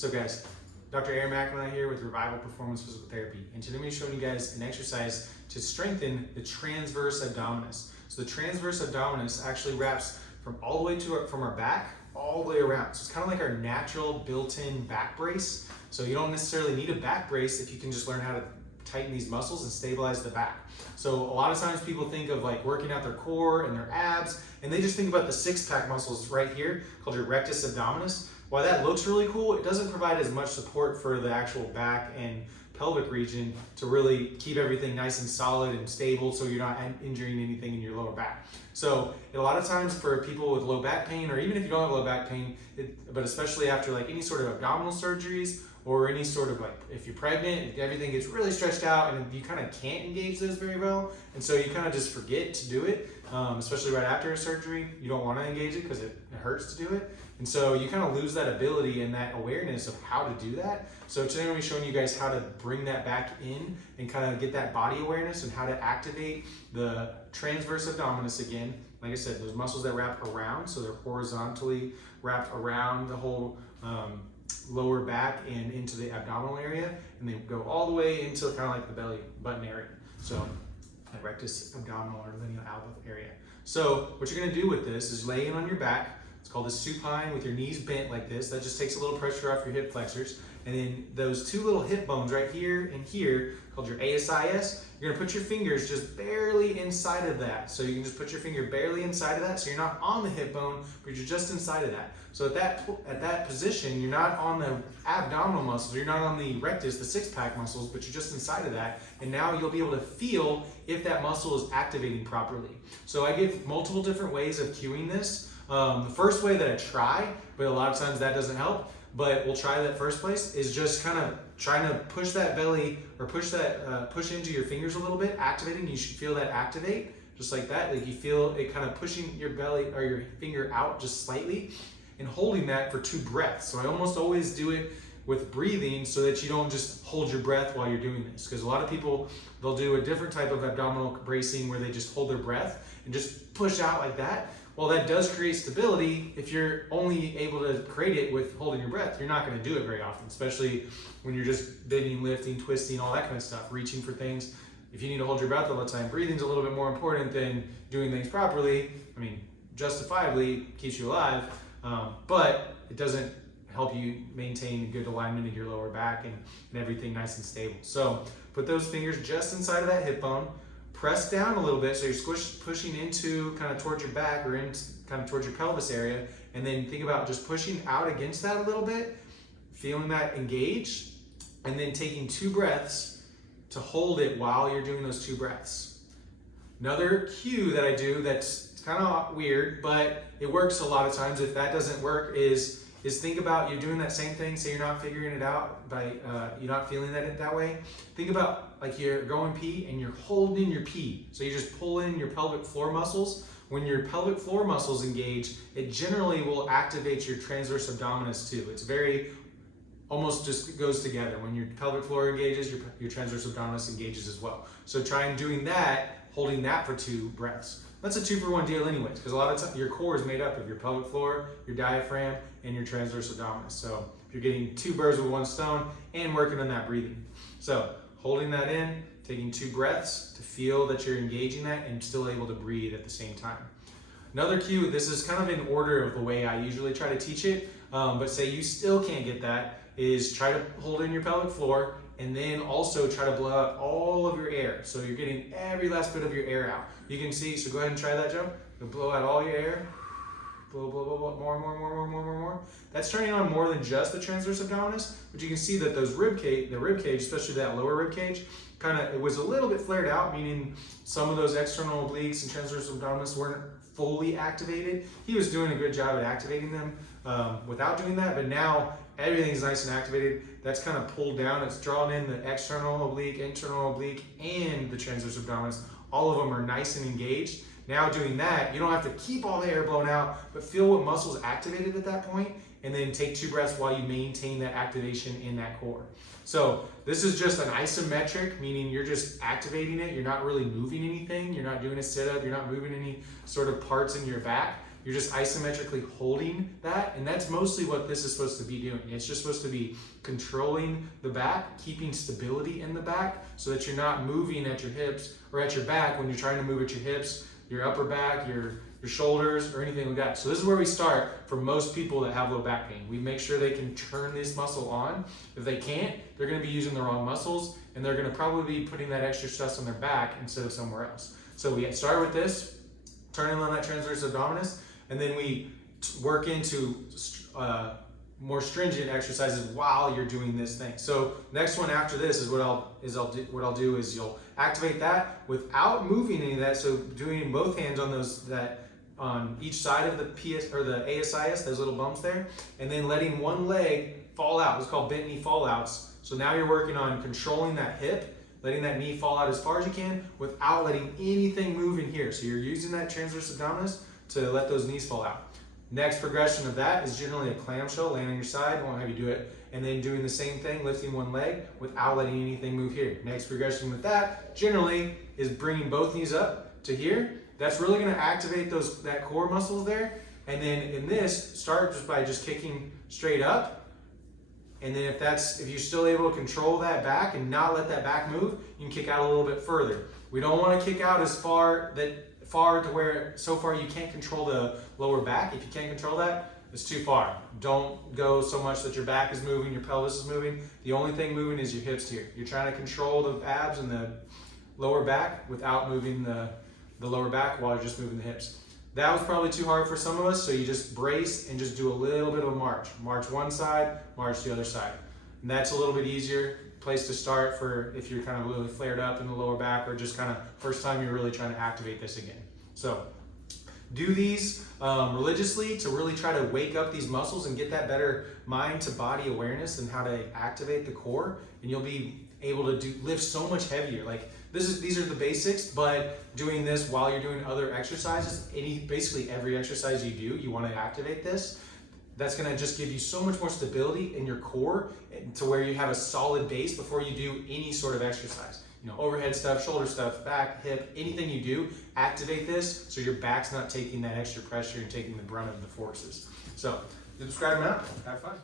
So guys, Dr. Aaron McElhenney here with Revival Performance Physical Therapy, and today I'm going to be showing you guys an exercise to strengthen the transverse abdominis. So the transverse abdominis actually wraps from all the way from our back all the way around. So it's kind of like our natural built-in back brace. So you don't necessarily need a back brace if you can just learn how to tighten these muscles and stabilize the back. So a lot of times people think of like working out their core and their abs, and they just think about the six-pack muscles right here called your rectus abdominis. While that looks really cool, it doesn't provide as much support for the actual back and pelvic region to really keep everything nice and solid and stable so you're not injuring anything in your lower back. So a lot of times for people with low back pain, or even if you don't have low back pain, but especially after like any sort of abdominal surgeries or any sort of like if you're pregnant, everything gets really stretched out and you kind of can't engage those very well. And so you kind of just forget to do it, especially right after a surgery. You don't want to engage it because it hurts to do it. And so you kind of lose that ability and that awareness of how to do that. So today I'm going to be showing you guys how to bring that back in and kind of get that body awareness and how to activate the transverse abdominis again. Like I said, those muscles that wrap around, so they're horizontally wrapped around the whole lower back and into the abdominal area, and they go all the way into kind of like the belly button area. So the rectus abdominal or lineal albus area. So what you're going to do with this is laying on your back. It's called a supine with your knees bent like this. That just takes a little pressure off your hip flexors. And then those two little hip bones right here and here, called your ASIS, you're gonna put your fingers just barely inside of that. So you can just put your finger barely inside of that. So you're not on the hip bone, but you're just inside of that. So at that position, you're not on the abdominal muscles, you're not on the rectus, the six-pack muscles, but you're just inside of that. And now you'll be able to feel if that muscle is activating properly. So I give multiple different ways of cueing this. The first way that I try, but a lot of times that doesn't help, but we'll try that first place, is just kind of trying to push that belly or push into your fingers a little bit, activating. You should feel that activate, just like that. Like you feel it kind of pushing your belly or your finger out just slightly and holding that for 2 breaths. So I almost always do it with breathing so that you don't just hold your breath while you're doing this. Because a lot of people, they'll do a different type of abdominal bracing where they just hold their breath and just push out like that. Well, that does create stability. If you're only able to create it with holding your breath, you're not going to do it very often, especially when you're just bending, lifting, twisting, all that kind of stuff, reaching for things. If you need to hold your breath all the time, breathing's a little bit more important than doing things properly. I mean, justifiably keeps you alive, but it doesn't help you maintain good alignment in your lower back and everything nice and stable. So put those fingers just inside of that hip bone. Press down a little bit so you're pushing into kind of towards your back or in kind of towards your pelvis area, and then think about just pushing out against that a little bit, feeling that engage, and then taking 2 breaths to hold it while you're doing those 2 breaths. Another cue that I do that's kind of weird, but it works a lot of times. If that doesn't work, is think about you're doing that same thing, say you're not figuring it out by you're not feeling that way. Think about like you're going pee and you're holding in your pee. So you just pull in your pelvic floor muscles. When your pelvic floor muscles engage, it generally will activate your transverse abdominis too. It's very, almost just goes together. When your pelvic floor engages, your transverse abdominis engages as well. So try and doing that, holding that for 2 breaths. That's a 2-for-1 deal anyways, because a lot of times your core is made up of your pelvic floor, your diaphragm, and your transverse abdominis. So you're getting 2 birds with 1 stone and working on that breathing. So holding that in, taking 2 breaths to feel that you're engaging that and still able to breathe at the same time. Another cue, this is kind of in order of the way I usually try to teach it, but say you still can't get that, is try to hold in your pelvic floor and then also try to blow out all of your air. So you're getting every last bit of your air out. You can see, so go ahead and try that, Joe. Blow out all your air. Blow, blow, blow, blow, more. That's turning on more than just the transverse abdominis, but you can see that those the rib cage, especially that lower rib cage, it was a little bit flared out, meaning some of those external obliques and transverse abdominis weren't fully activated. He was doing a good job at activating them without doing that, but now everything's nice and activated. That's kind of pulled down. It's drawn in the external oblique, internal oblique, and the transverse abdominis. All of them are nice and engaged. Now doing that, you don't have to keep all the air blown out, but feel what muscles activated at that point, and then take 2 breaths while you maintain that activation in that core. So this is just an isometric, meaning you're just activating it. You're not really moving anything. You're not doing a sit-up. You're not moving any sort of parts in your back. you're just isometrically holding that, and that's mostly what this is supposed to be doing. It's just supposed to be controlling the back, keeping stability in the back so that you're not moving at your hips or at your back when you're trying to move at your hips, your upper back, your shoulders, or anything like that. So this is where we start for most people that have low back pain. We make sure they can turn this muscle on. If they can't, they're gonna be using the wrong muscles, and they're gonna probably be putting that extra stress on their back instead of somewhere else. So we start with this, turning on that transverse abdominis, and then we work into more stringent exercises while you're doing this thing. So next one after this is what I'll do is you'll activate that without moving any of that. So doing both hands on those on each side of the PS or the ASIS, those little bumps there, and then letting one leg fall out. It's called bent knee fallouts. So now you're working on controlling that hip, letting that knee fall out as far as you can without letting anything move in here. So you're using that transverse abdominis to let those knees fall out. Next progression of that is generally a clamshell, laying on your side, won't have you do it, and then doing the same thing, lifting one leg without letting anything move here. Next progression with that generally is bringing both knees up to here. That's really gonna activate that core muscles there. And then in this, start just by just kicking straight up. And then if you're still able to control that back and not let that back move, you can kick out a little bit further. We don't wanna kick out as far to where so far you can't control the lower back. If you can't control that, it's too far. Don't go so much that your back is moving, your pelvis is moving. The only thing moving is your hips here. You're trying to control the abs and the lower back without moving the lower back while you're just moving the hips. That was probably too hard for some of us, so you just brace and just do a little bit of a march. March one side, march the other side. And that's a little bit easier place to start for if you're kind of really flared up in the lower back or just kind of first time you're really trying to activate this again. So do these religiously to really try to wake up these muscles and get that better mind to body awareness and how to activate the core, and you'll be able to lift so much heavier. Like these are the basics, but doing this while you're doing other exercises, basically every exercise you do, you want to activate this. That's going to just give you so much more stability in your core to where you have a solid base before you do any sort of exercise. You know, overhead stuff, shoulder stuff, back, hip, anything you do, activate this so your back's not taking that extra pressure and taking the brunt of the forces. So, subscribe now. Have fun.